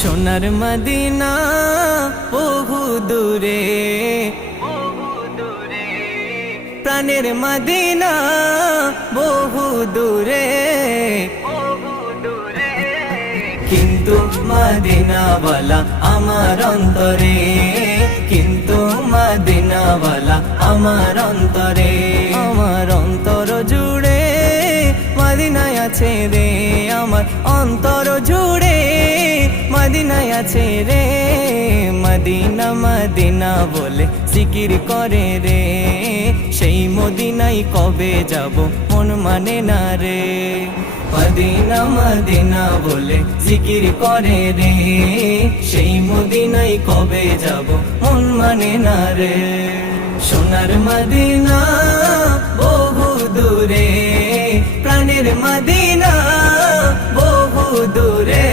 সোনার মদিনা বহু দূরে, প্রাণের মদিনা বহু দূরে, কিন্তু মদিনাওয়ালা আমার অন্তরে, কিন্তু মদিনাওয়ালা আমার অন্তরে। আমার অন্তর জুড়ে মদিনায় আছে রে, আমার অন্তর জুড়ে মদিনায় আছে রে। মদিনা মদিনা বলে জিকির করে রে, সেই মদিনায় কবে যাব মন মানে না রে। মদিনা মদিনা বলে জিকির করে রে, সেই মদিনায় কবে যাব মন মানে না রে। সোনার মদিনা বহু দূরে, প্রাণের মদিনা বহু দূরে।